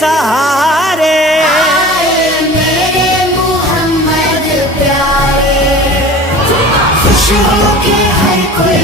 सहारे मेरे मोहम्मद प्यारे खुश हो के हर कोई